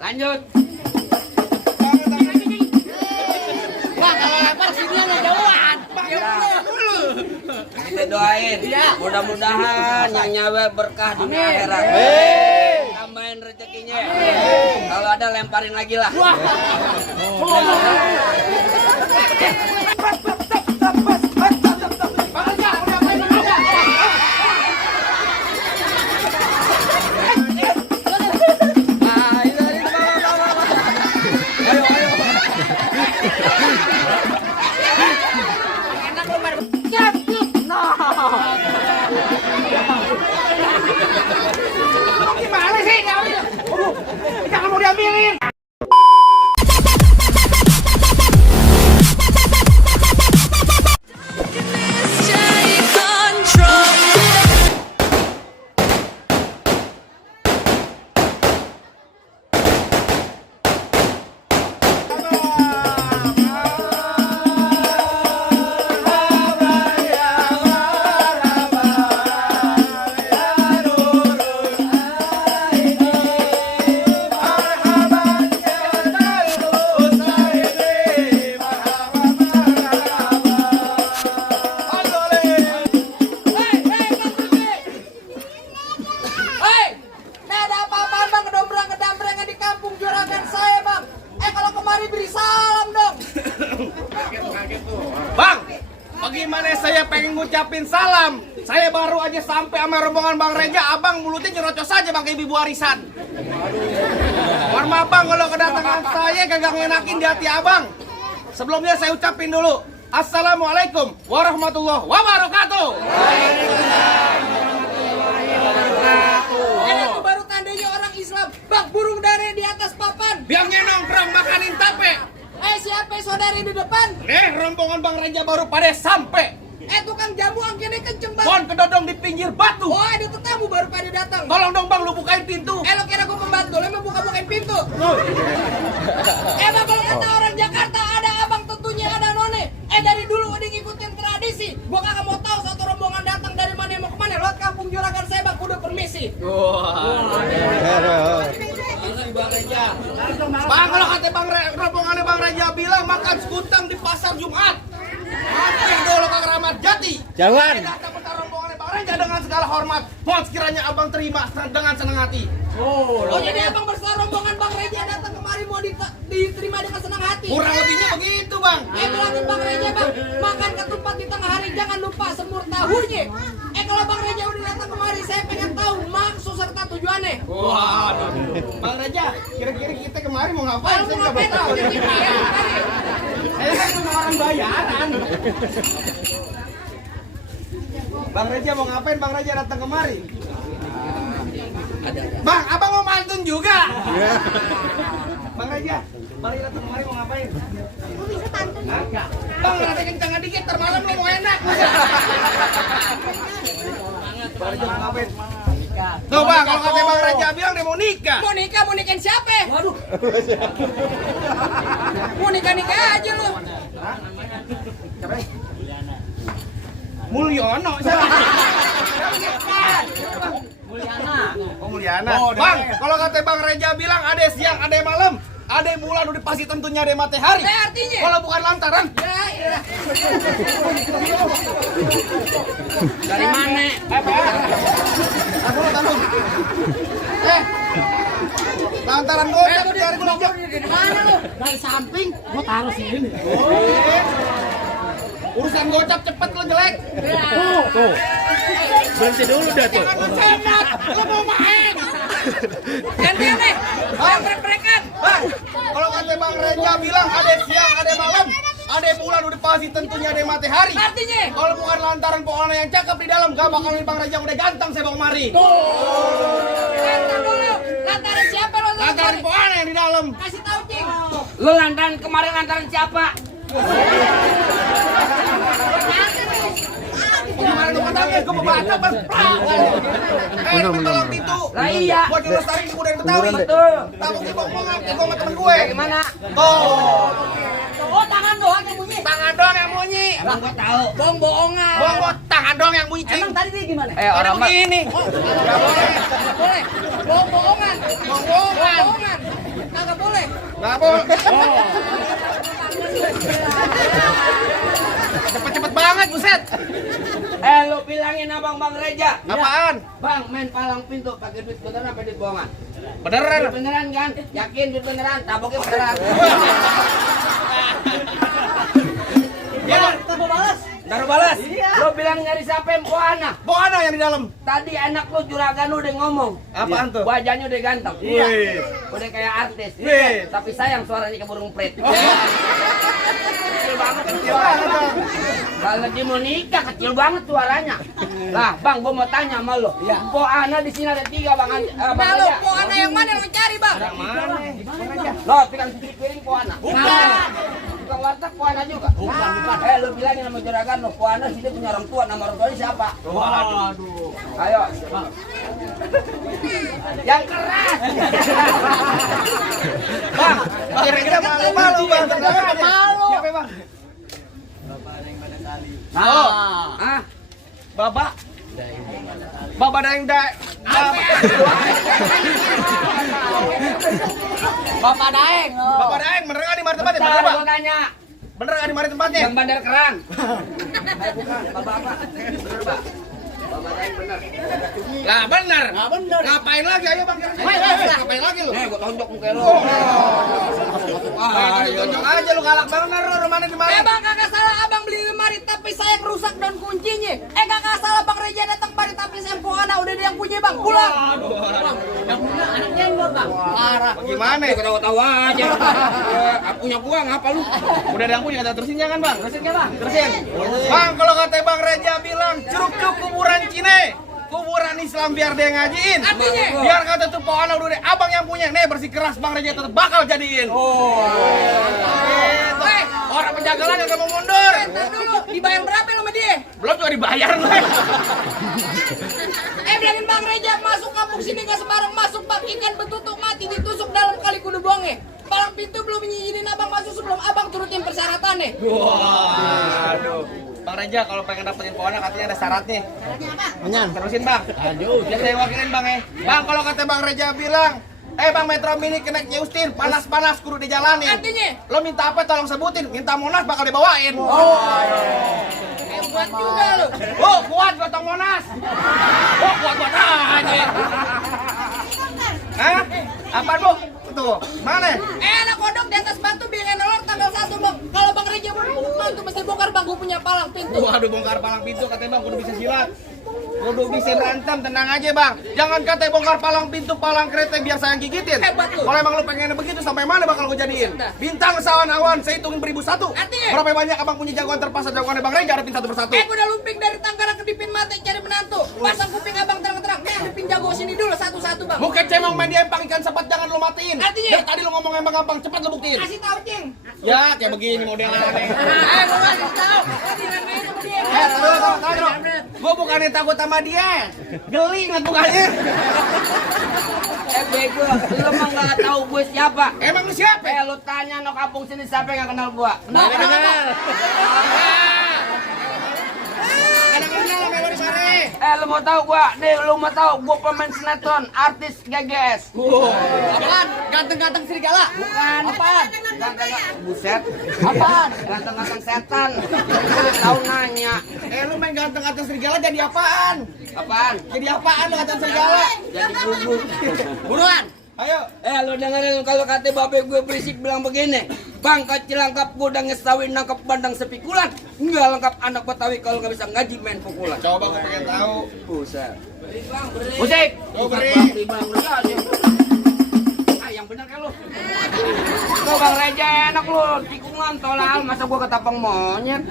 Lanjut. Bang, kalau lapar sini aja jauhan. Kita doain. Mudah-mudahan yang nyawa berkah dunia akhirat. Tambahin rezekinya. Kalau ada lemparin lagi lah. Gimana sih? Jangan mau diambilin. Bang, bagaimana saya pengen ngucapin salam. Saya baru aja sampai sama rombongan Bang Reja. Abang mulutnya nyerocos aja bang kayak ibu arisan. Mohon maaf bang kalau kedatangan saya kagak ngenakin di hati abang. Sebelumnya saya ucapin dulu Assalamualaikum warahmatullahi wabarakatuh. Ini tuh baru tandanya orang Islam. Bang, burung dare di atas papan. Biangnya nongkrong makanin tape. Siapa saudari di depan? Rombongan Bang Reja baru pada sampai. Tukang jamu angkinnya kenceng bang. Pohon kedodong di pinggir batu. Oh, ada tetamu baru pada datang. Tolong dong bang, lu bukain pintu. Lo kira gue pembantu, lo emang buka-bukain pintu. Bang, kalau kata orang Jakarta ada abang tentunya ada none. Dari dulu udah ngikutin tradisi. Gua kagak mau tahu satu rombongan datang dari mana mau kemana. Lewat kampung Juragan saya bang, udah permisi. Bang, kalau kata rombongannya Bang Reja bilang makan sekutang di pasar Jumat. Mampir dulu ke Keramat Jati. Jangan. Datang bentar rombongannya Bang Reja dengan segala hormat. Mohon sekiranya abang terima dengan senang hati. Jadi abang bersama rombongan Bang Reja datang kemari mau diterima dengan senang hati. Kurang lebihnya begitu bang. Bilangin Bang Reja bang, makan ketupat di tengah hari jangan lupa semur tahunya. Kalau Bang Reja udah datang kemari, saya pengen tahu maksud serta tujuannya. Waduh. Bang Reja, kira-kira kita kemari mau ngapain? Mau ngapain tahu jadi ya. Saya kan cuma orang bayaran. Bang Reja mau ngapain? Bang Reja datang kemari. Bang, abang mau mantun juga. Bang Reja, Bang Reja datang kemari mau ngapain? Bisa pantun. Bang, nanti kencang dikit, termalam lo mau enak. Bang Reja mau ngapain? Tuh bang, kalau kata Bang Reja bilang dia mau nikah. Mau nikah, mau nikahin siapa? Waduh. Mau nikah aja lu. Mulyono. Mulyana. Oh Mulyana. Bang, kalau kata Bang Reja bilang ada siang, ada malam, ada bulan, udah pasti tentunya ada matahari. Artinya? Kalau bukan lantaran. Ya. Dari mana? Tanggung. Lantaran gocap dari gojek. Dari mana lu? Dari samping. Gua taruh sini. Urusan gocap cepet lo jelek. Tuh. Berhenti dulu dah tuh. Cepet, lo mau main. Gantian nih. Yang brek-brekan. Bang, kalau kata Bang Reja bilang ada siang, ada malam, ada bulan, udah pasti tentunya ada matahari. Artinya? Kalau bukan lantaran pohon yang cakep di dalam, gak bakal Bang Reja udah ganteng saya Bang Mari. Lantaran dulu. Lantaran siapa lo? Lantaran pohon yang di dalam. Kasih tahu Cing. Lu lantaran kemarin lantaran siapa? Gimana tuh katanya? Gue mau baca pas tolong itu. Lah iya. Buat ngelestariin kebudayaan Betawi. Betul. Takut gue sama temen gue. Gimana? Tuh. Oh, tangan doang yang bunyi. Tangan doang yang bunyi. Emang gua tahu. Bohong-bohongan. Bohong, tangan doang yang bunyi. Emang tadi dia gimana? Orang mah begini. Boleh. Bohong-bohongan. Bohongan. Bohong-bohongan. Nggak boleh. Cepet-cepet banget, buset. Lu bilangin abang Bang Reja. Apaan? Bang, main palang pintu pakai duit beneran apa duit bohongan? Beneran. Duit beneran kan? Yakin duit beneran? Taboknya beneran. Ya, Baru balas. Lu bilang nyari siapa Mpo Ana? Boana yang di dalam. Tadi anak lu juragan udah ngomong. Apaan tuh? Wajahnya udah ganteng. Wih. Udah kayak artis. Wih. Tapi sayang suaranya ke burung plet. Oh. Kecil banget. Kecil banget, Bang. Kalau dia mau nikah kecil banget suaranya. Lah, Bang, gua mau tanya sama lu. Mpo Ana di sini ada 3, Bang. Nah lu, Mpo Ana yang mana yang cari bang? Mana? Lo, tukang cuci piring Mpo Ana. Bukan. Tukang warteg Mpo Ana juga. Bukan. Lu bilangin sama juragan lo, Mpo Ana sini punya orang tua, nama orang tuanya siapa? Waduh. Ayo. Yang keras. Bang, Bang Reja malu, Bang. Malu. Siapa, Bang? Ah, Bapak. Bapak Daeng Daeng. Bapak Daeng. Bapak Daeng, bener nggak di mana tempatnya? Bener, bentar Pak? gua tanya. Bener nggak di mana tempatnya? Yang Bandar Kerang. Bukan, Bapak. Bener, Pak. Bapak Daeng bener. Lah bener. Ngapain lagi? Ayo Bang. Ngapain lagi lu? Nih, gua tonjok muka lu. Tonjok aja lu galak bener lu rumahnya di mana? Bang kakak salah abang beli lemari tapi saya yang rusak dan kuncinya. Kakak salah Bang Reja datang pagi tapi saya Mpo Ana udah dia yang punya bang. Pulang. Yang punya anaknya yang buat bang. Parah. Gimana? Nih, ketawa-tawa aja. Punya gua ngapa lu? Udah ada yang punya kata terusin jangan Bang? Terusin nggak Bang? Terusin. Bang, kalau kata Bang Reja bilang curug kuburan Cine, kuburan Islam biar dia ngajiin. Artinya? Biar kata tuh Mpo Ana udah deh, abang yang punya. Nih bersih keras Bang Reja tetap bakal jadiin. Gitu. Orang penjagalan yang mau mundur. Ntar dulu, dibayar berapa lu sama dia? Belum juga dibayar gue. Bilangin Bang Reja masuk kampung sini gak sembarang masuk bang. Ikan betutuk mati ditusuk dalam kali kudu buangnya. Palang pintu belum nyizinin abang masuk sebelum abang turutin persyaratannya. Waduh. Bang Reja kalau pengen dapetin Mpo Ana katanya ada syaratnya. Syaratnya apa? Menyan. Terusin Bang. Aduh, biar saya wakilin Bang ya. Bang kalau kata Bang Reja bilang, Bang Metro Mini kenek Justin, panas-panas kudu dijalanin. Artinya? Lo minta apa tolong sebutin, minta Monas bakal dibawain. Kuat juga lu. Oh, kuat gotong Monas. Oh, kuat aja. Hah? Apaan, Bu? Tuh, mana? Anak kodok di atas batu biar nolor tanggal 1 bang. Kalau Bang Reja mau bantu mesti bongkar bang. Gue punya palang pintu. Waduh, bongkar palang pintu katanya Bang, kudu bisa silat. Kudu bisa berantem, tenang aja Bang. Jangan katanya bongkar palang pintu, palang kereta biar saya yang gigitin. Hebat lu. Kalau emang lu pengen begitu, sampai mana bakal gue jadiin? Bintang sawan awan, saya hitungin beribu satu. Artinya? Berapa banyak abang punya jagoan terpasang jagoannya Bang Reja, hadapin satu persatu. Gue udah lumping dari Tangerang ke Dipin Mate cari menantu. Pasang kuping abang terang-terang. Dipin jago sini dulu satu-satu bang. Mungkin cemong main di empang ikan sepat, jangan lu matiin. Artinya? Dari tadi lu ngomong empang gampang, cepat lu buktiin. Kasih tahu cing. Ya, kayak begini modelnya. Gue kasih tahu. Dimain sama dia. Taruh. Gue bukannya takut sama dia, geli ingat mukanya. Bego, lu mah nggak tahu gue siapa. Emang lu siapa? Lu tanya no kampung sini siapa yang nggak kenal gua? Kenal. Ada kenal sama lu di mana? Lu mau tahu gua? Nih, lu mau tahu gua pemain sinetron, artis GGS. Apaan? Ganteng-ganteng serigala? Bukan. Apaan? Ganteng, buset. Apaan? Ganteng-ganteng setan. Tahu nanya. Lu main ganteng-ganteng serigala jadi apaan? Apaan? Jadi apaan lu ganteng serigala? Jadi gugur. Buruan. Ayo. Lu dengerin kalau kata babe gue berisik bilang begini. Bang kecil lengkap gudang ngesawi nangkep bandang sepikulan. Enggak lengkap anak Betawi kalau nggak bisa ngaji main pukulan. Coba gue pengen tahu. Buset. Musik. Oh, beri. Bang aja. Yang bener kan lu. Tuh Bang Reja enak lu, tikungan tolal, masa gua ketapang monyet.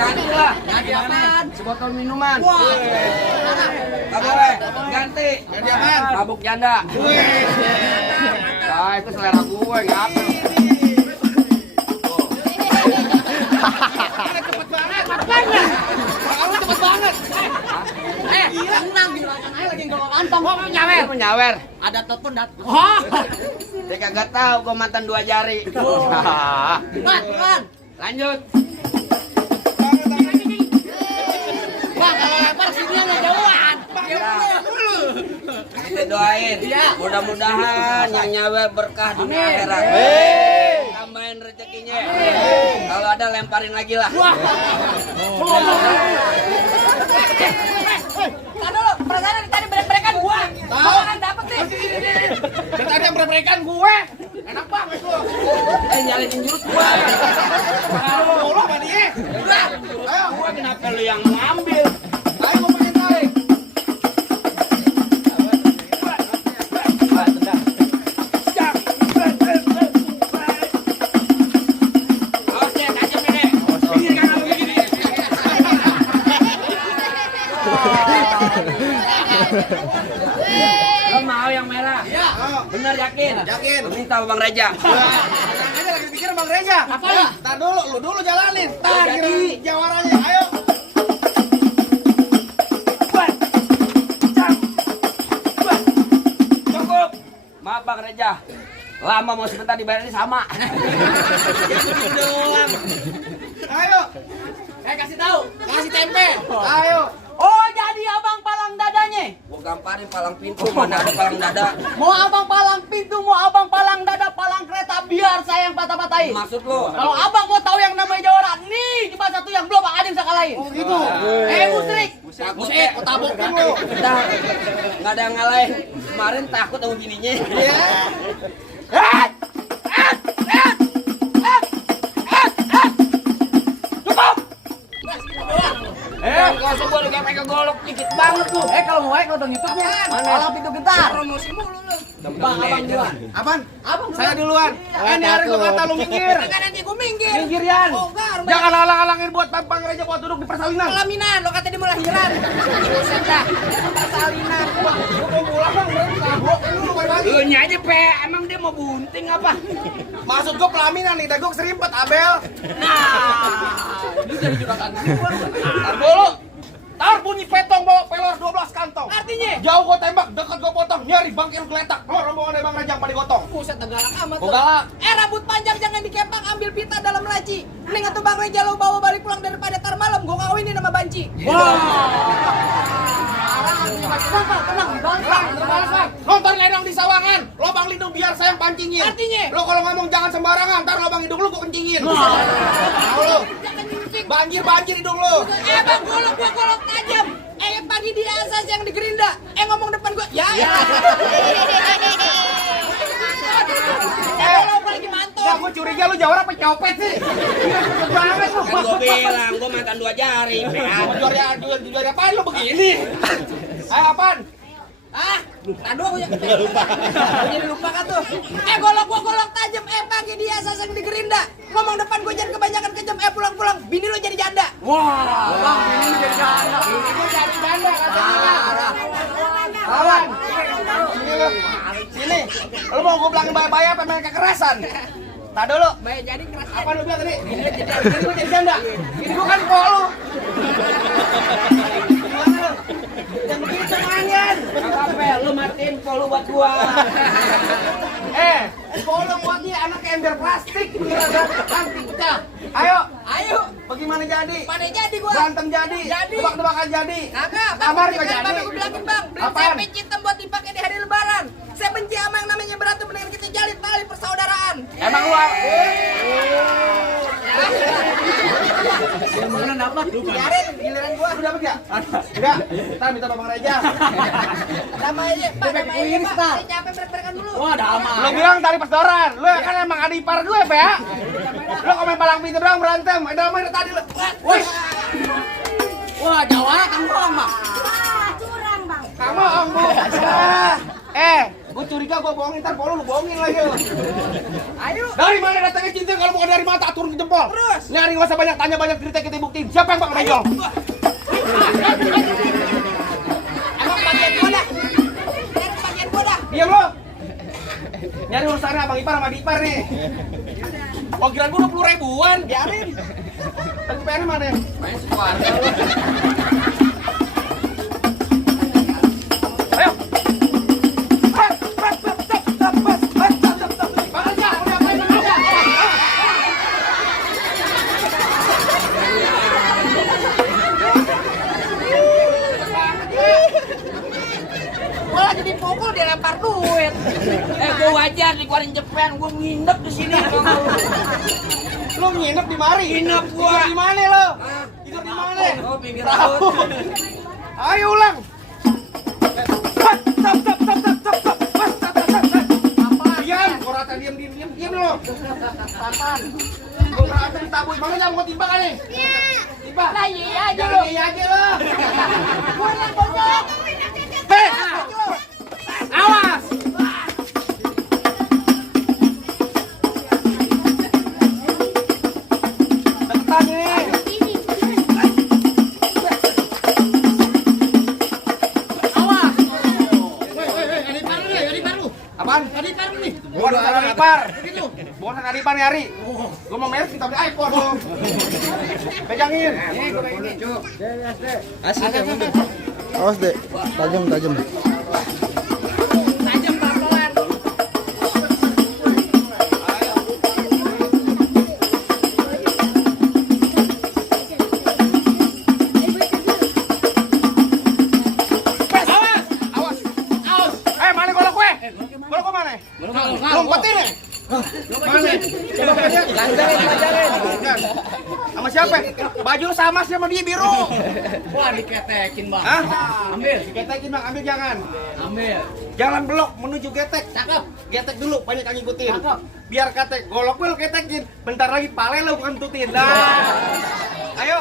Ganti lah. Jadi apaan? Sebotol minuman. Wah. Boleh. Ganti. Ganti apaan? Mabuk janda. Nah, itu selera gue, ngapa? Cepet banget. Kamu cepet banget. Tenang di belakang aja lagi nggak kantong. Nyawer. Nyawer. Ada telepon datang. Dia kagak tahu gua mantan 2 jari. Buruan. Lanjut. Bang, kalau lempar sini ada jauhan. ente doain. Mudah-mudahan yang nyawa berkah dunia akhirat. Tambahin rezekinya. Kalau ada lemparin lagi lah. Tadi lo, perasaan tadi break-breakan gua. Gua kan dapet nih. Dan tadi yang berberikan gue. Enak banget lu. Nyalain jurus gua. Lu sama dia. Ayo. Gua kenapa lu yang ngambil? Ayo mau main tarik. Oke, tajam ini. Pinggirkan aku begini. Lo mau yang merah? Iya. Bener yakin? Yakin. Minta Bang Reja. Tenang aja lagi pikir Bang Reja. Apa? Tar dulu, lu dulu jalanin. Tar Jadi. kira jawarannya. Ayo. Cukup. Maaf Bang Reja. Lama mau sebentar dibayar ini sama. Doang. Ayo. Kasih tahu, kasih tempe. Ayo. Oh, jadi abang palang dadanya. Gua gamparin palang pintu, mana ada palang dada. Mau abang palang pintu, mau abang palang dada, palang kereta, biar saya yang patah-patahin. Maksud lo? Kalau abang mau tahu yang namanya jawara, nih cuma satu yang belum ada yang bisa kalahin. Oh gitu. Musrik. Musik, Kau tabokin lu. Bentar, nggak ada yang ngalahin. Kemarin takut sama bininya. Iya. Cukup! Kalau semua udah kayak pegang golok dikit banget tuh. Kalau mau nonton YouTube-nya, palang pintu gentar. Promosi mulu lu. Bang, abang duluan. Apaan? Abang Saya duluan. Ini hari gua kata lu minggir. Kan nanti gua minggir. Minggir Yan. Oh, enggak. Jangan halang-halangin buat Bang Reja buat duduk di persalinan. Pelaminan, lo kata dia mau lahiran. Buset dah. Persalinan. Gua mau pulang Bang, berarti tabok lu balik. Lu nya aja pe, emang dia mau bunting apa? Maksud gua pelaminan nih, daguk serimpet Abel. Lu jadi juragan. Tar dulu. Tar bunyi petong bawa pelor 12 kantong. Artinya? Jauh gua tembak, dekat gua potong, nyari bangkir geletak. Keluar rombongan Bang Reja pada gotong. Buset, galak amat Gua tuh. galak. Rambut panjang jangan dikepang, ambil pita dalam laci. Mending atuh Bang Reja lo bawa balik pulang daripada tar malam gua kawinin sama banci. Tenang, Bang. Nonton ledang di sawangan, lobang lindung biar saya yang pancingin. Artinya? Lo kalau ngomong jangan sembarangan, ntar lobang hidung lu gua kencingin. Tahu lu? Jangan nyuntik. Banjir hidung lu. Bang, gua golok tajam. Pagi di asas yang di gerinda. Ngomong depan gua. Ya. Kalau lagi mantap. Ya gua curiga lu jawara apa copet sih? Cepet banget lu. Kan gua bilang, gua makan 2 jari. Juara apaan lu begini? Ayo apaan? Aduh aku jadi lupa kan tuh. Gua golok tajam. Pagi di asas yang di gerinda. Ngomong depan gua jangan kebanyakan kejam. Pulang-pulang. Bini lo jadi janda. Bang, ini jadi janda. Ini jadi janda katanya. Awan. Sini. Lu mau gua bilangin bayar-bayar apa main kekerasan? Tak dulu. Bayar jadi keras. Apa lu bilang tadi? Ini gua jadi janda. Ini gua kan kok lu. Jangan begitu manyan. Apa lu matiin polu buat gua. Kalau buat dia anak ember plastik. Nanti pecah. Ayo. Bagaimana jadi? Pada jadi gua. Berantem jadi. Jadi. Tebak-tebakan jadi. Kagak, Kamar juga jadi. Bang, gua bilangin Bang, beli Apaan? tempe hitam buat dipakai di hari lebaran. Saya benci sama yang namanya berantem, mendingan kita jalin tali persaudaraan. Emang lu Gimana dapat? Biarin giliran gua. Lu dapat ya? Enggak. Ntar minta Bang Reja. Damai aja, Pak. Damai aja, Pak. Saya capek berat-berat dulu. Wah, damai. Lu bilang tali persedoran. Lu kan emang adik ipar gue, Pak ya? Lu komen palang pintu doang berantem. Damai dari tadi lu. Wih. Wah, Jawa kamu Bang. Curang, Bang. Kamu om bu. Gue curiga gue bohongin, ntar polo lu bohongin lagi lu. Ayo. Dari mana datangnya cinta kalau bukan dari mata turun ke jempol? Terus. Nyari nggak usah banyak tanya, banyak cerita kita buktiin. Siapa yang bakal menjol? Emang bagian gua dah. Emang bagian gua dah. Diam lu. Nyari urusannya abang ipar sama adik ipar nih. Oh kirain gue 20 ribuan. Biarin. Tapi PR mana? main sekeluarga lu. Ayo. Gua lagi dipukul Bukan, gua nginep di sini. Lu nginep di mari? Nginep gua. Tidur di mana lo? Tidur di mana? Oh, pinggir laut. Ayo ulang. Stop. Diam, korata diam lo. Tapan. Korata ditabui, mana jam kau tiba kali? Tiba. Lah iya aja Jangan lo. iya aja lo. Gua yang bonyok. Hei, awas. Deketan ini. Apaan? Adipar nih. Bukan Adipar. Bukan Adipar nih Ari. Gua mau merek kita beli iPhone lo. Pegangin. Ini gua ini, Cuk. Awas deh, tajam. Tajam pelan-pelan. Awas. Mana golok gue? Golok gue mana? Lompetin ya? Mana? Coba lihat. Lanjarin. Sama siapa? Baju lu sama sih sama dia biru. Wah, diketekin, Bang. Hah? Ambil. Getekin bang, ambil jangan. Ambil. Jalan belok menuju getek. Cakep. Getek dulu, banyak yang ngikutin. Cakep. Biar ketek, golok gue lu ketekin. Bentar lagi pale lu bukan tutin. Nah. Ayo.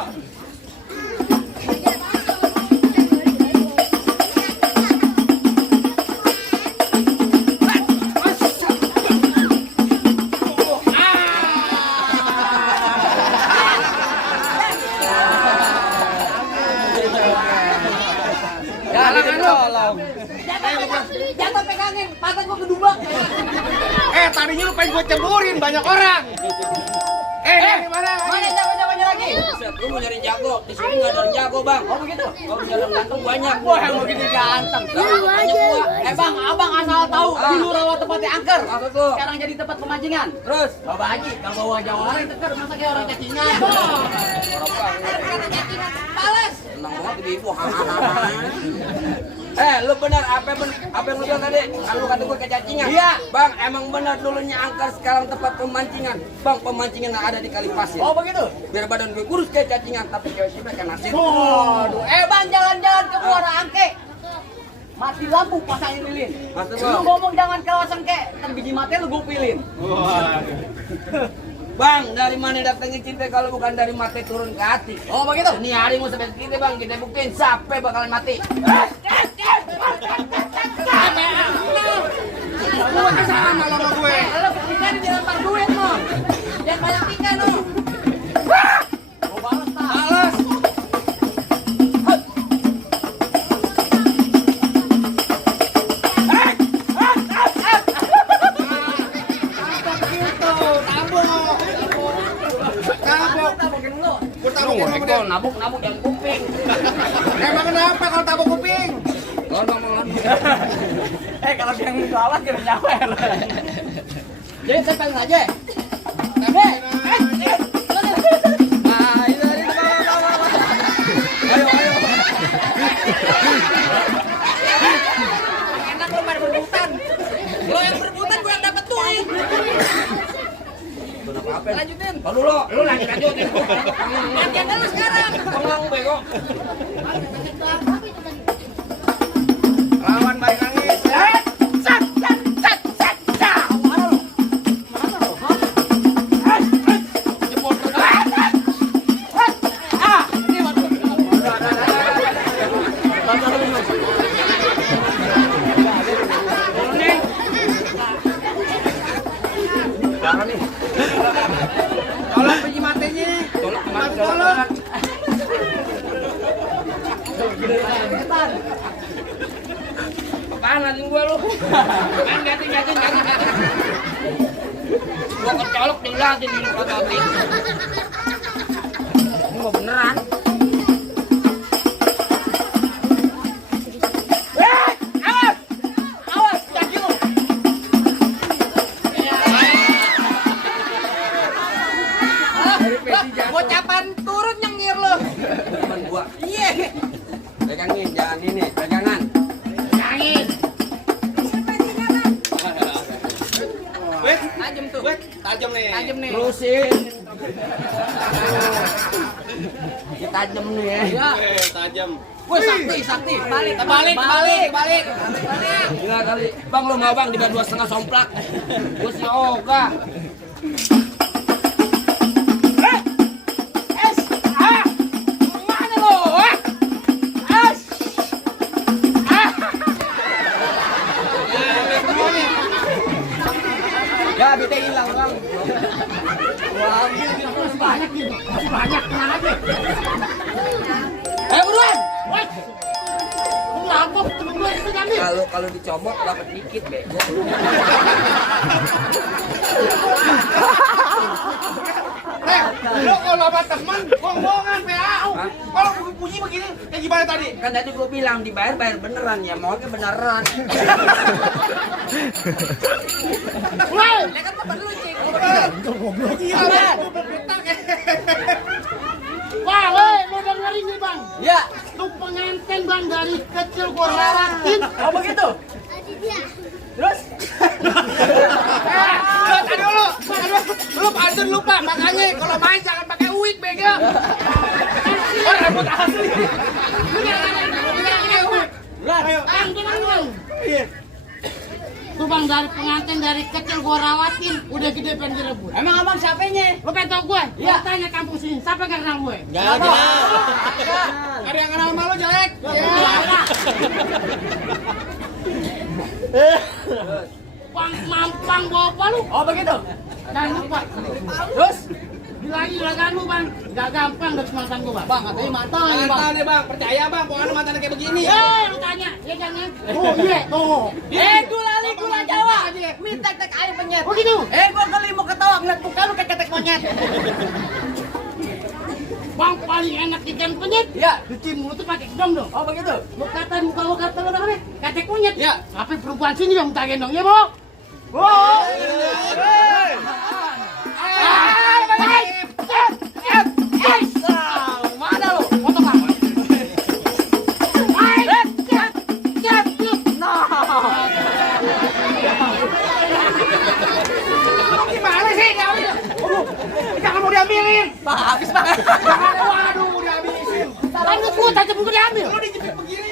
Jatuh pegangin, mata gua kedubak. Tadinya lu pengen gue ceburin banyak orang. Dari mana Mana lagi? jago-jagonya lagi? Buset, lu mau nyari jago. Di sini nggak ada orang jago, Bang. Oh begitu. Kalau di dalam gantung banyak. Wah, yang begini ganteng. Banyak gua. Bang, abang asal tahu, Ah. dulu rawa tempatnya angker. Apa tuh? Sekarang jadi tempat pemancingan. Terus, Bapak Haji, kalau bawa Jawa orang teker, masa kayak orang cacingan. Pales. senang banget ibu. Lu benar apa yang lu bilang tadi? Kan lu kata gue kecacingan. Iya. Bang, emang benar dulunya angker, sekarang tempat pemancingan. Bang, pemancingan yang ada di kali pasir. Oh begitu. Biar badan gue kurus kayak cacingan, tapi cewek sih makan nasi. Waduh, bang jalan-jalan ke Muara Angke. Mati lampu pasangin lilin. Maksud Lu lo? ngomong jangan ke Sengke, ntar biji mati lu gupilin. Bang, dari mana datangnya cinta kalau bukan dari mati turun ke hati? Oh begitu. Ini hari mau sampai kita bang, kita buktiin siapa bakalan mati. Gue sama sama gue. Lu ketinggalan di lempar duit lo. Jangan banyak ikan lo. Mau balas tak? Balas. Tabokin lu. Gue taruhin sama dia. Nabuk jangan kuping. Emang kenapa kalau tabok kuping? Bang. Kalau yang galak kira nyawa ya lo. Jadi tempelin aja. Tempel. Enak lo main berebutan. Lo yang berebutan gue yang dapat duit. Lanjutin. Lalu lu lanjutin. Gantian dulu sekarang. Pengang bego. Lawan baik angin. Tolong pergi matanya. Tolong. Apaan anjing gua lu? Kan ganti. Gua kecolok tinggalin di prototin. Ini mau beneran. Awas, kaki lu. Gocapan turun nyengir lu. Temen gua. Iya. Pegangin, jangan ini, pegangan. Pegangin. Wait, gue tajam nih. Tajam nih. Terusin. Ini tajam nih ya. Ya. Tajam. Gue sakti. Balik. Gila kali. Bang lu mau bang di 2,5 somplak. Gue si Oga. Mana lo? Ya bete hilang bang. Masih banyak, tenang aja. Ayo buruan. Woi. Ngambok temen gue itu ngambil. Kalau dicomot dapat dikit bego. Lu kalau sama temen, bohongan PAU. Kalau bunyi begini, kayak gimana tadi? Kan tadi gue bilang dibayar beneran ya, maunya beneran. Woi, lekat tempat lu, Cik. Gila, Wah, woi, lu dengerin nih, Bang. Ya. Lu pengantin, Bang, dari kecil gua rawatin. Oh begitu. Terus? Tadi dulu, lu pantun lupa, makanya kalau main jangan pakai wig, bego. Oh, rambut asli. Bang, tenang, Bang. Tuh, Bang, dari pengantin dari kecil gua rawatin, udah gede pengen direbut. Emang abang siapanya? Lu pengen tau gue? Lu tanya kampung sini, siapa yang kenal gue? Ada yang kenal sama lu jelek. Bang, mampang bawa palu. Oh begitu. Jangan lupa. Terus? Bilangin lagan lu, Bang. Gak gampang dari mantan gua, Bang. Bang, katanya mantan nih, Bang. Mantan nih, Bang. Percaya, Bang, pokoknya mantan kayak begini. Lu tanya, ya jangan. Oh iya, tuh. Gula Jawa. Minta tek air penyet. Oh gitu. Gua kali mau ketawa ngeliat muka lu kayak ketek monyet. Bang, paling enak ikan penyet. Ya. Cuci mulut tuh pakai gendong dong. Oh begitu. Lu kata muka lu kata lu namanya ketek monyet. Ya. Tapi perempuan sini yang minta gendong, ya, Bang? Mana lu? Foto, Bang. Gimana sih? Jangan mau diambilin. Habis bang. Jangan, waduh, dihabisin. Lanjut gua tajam gua diambil. Lu dijepit begini.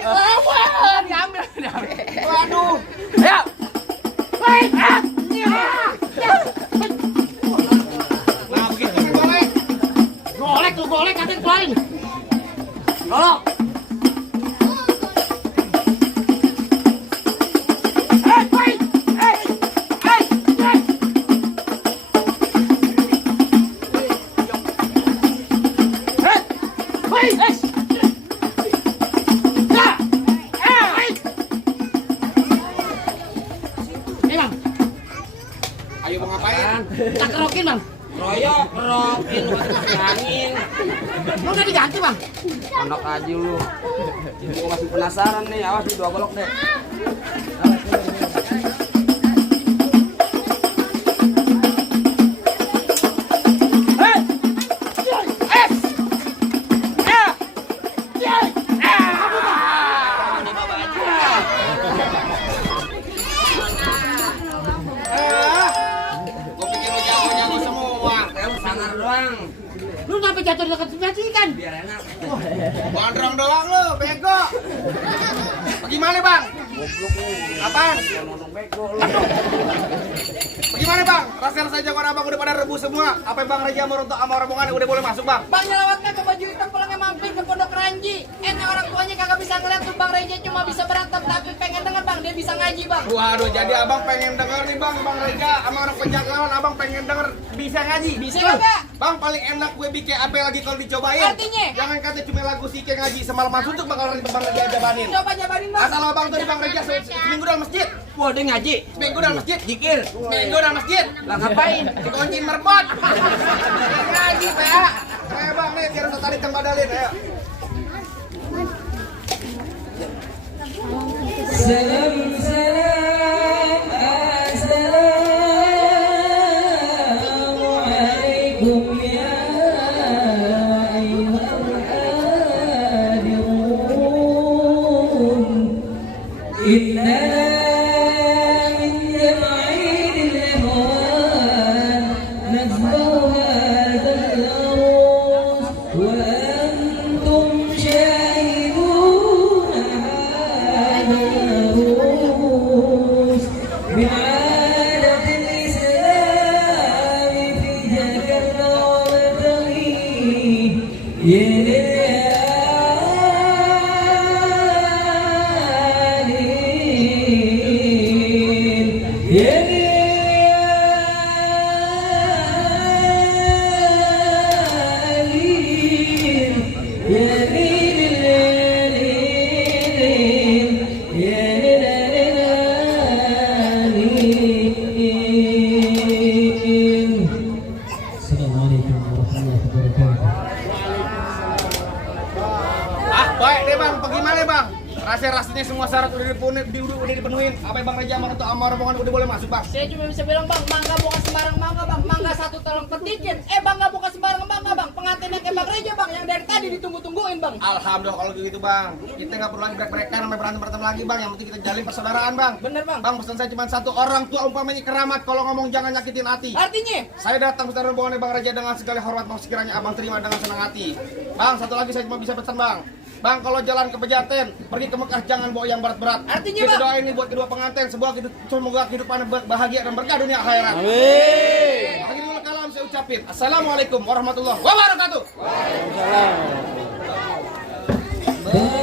Diambil. Waduh. Ayo. Baik. Nah, begitu nih, boleh. Golek katanya keluarin. Tolong. Ayo mau ngapain? Tak kerokin, Bang. Kerokin, lu kasih angin. Lu udah diganti, Bang. Anak aja lu. Gua masih penasaran nih, awas nih 2 golok deh. Gua pikir lu jago nyanyi semua. Kayak sangar doang. Lu sampai jatuh di dekat sebelah kan? Biar enak. Gondrong doang lu, bego. Bagaimana, Bang? Apaan? Nonong bego lu. Bagaimana, Bang? Rasa-rasa jagoan abang udah pada rebus semua. Apa Bang Reja mau untuk sama rombongan udah boleh masuk, Bang? Bang nyelawatnya ke baju hitam pulangnya mampir ke Pondok Ranji. Enak orang tuanya kagak bisa ngeliat tuh Bang Reja cuma bisa berantem tapi pengen denger Bang dia bisa ngaji Bang. Waduh, jadi abang pengen denger nih, Bang Reja sama orang penjagalan abang pengen denger bisa ngaji. Bisa kagak? Bang, paling enak gue bikin apa lagi kalau dicobain? Artinya? Jangan kata cuma lagu Sike ngaji semalaman suntuk bakal Bang Reja jabanin. Coba jabarin Bang. Asal abang tuh di Bang Reja seminggu dalam masjid. Wah, dia ngaji. Seminggu dalam masjid. Dikir. Seminggu dalam masjid. Lah ngapain? Dikunciin merbot. Ngaji, Pak. Ayo Bang, nih biar tadi Kang Badalin, ayo. إننا من جمعين الأموال Assalamualaikum warahmatullahi wabarakatuh. Ah, baik deh bang, bagaimana bang? Rasanya semua syarat udah dipenuhin. Apa yang bang Reja mau untuk sama rombongan udah boleh masuk bang? Saya cuma bisa bilang bang, mangga bukan sembarang mangga bang, mangga satu tolong petikin. Bangga bukan sembarang mangga bang, pengantin yang kayak Bang Reja bang, yang dari tadi ditunggu-tungguin bang. Alhamdulillah kalau gitu bang. Kita nggak perlu lagi break-breakan sampai berantem lagi bang. Yang penting kita jalin persaudaraan bang. Bener bang. Bang pesan saya cuma satu, orang tua umpamanya keramat, kalau ngomong jangan nyakitin hati. Artinya? Saya datang bersama rombongan Bang Reja dengan segala hormat, mau sekiranya abang terima dengan senang hati. Bang, satu lagi saya cuma bisa pesan bang. Bang, kalau jalan ke Pejaten, pergi ke Mekah jangan bawa yang berat-berat. Artinya, kita Bang? doain ini buat kedua pengantin, semoga kehidupan bahagia dan berkah dunia akhirat. Amin. Lagi dulu kalam saya ucapin. Assalamualaikum warahmatullahi wabarakatuh. Baik.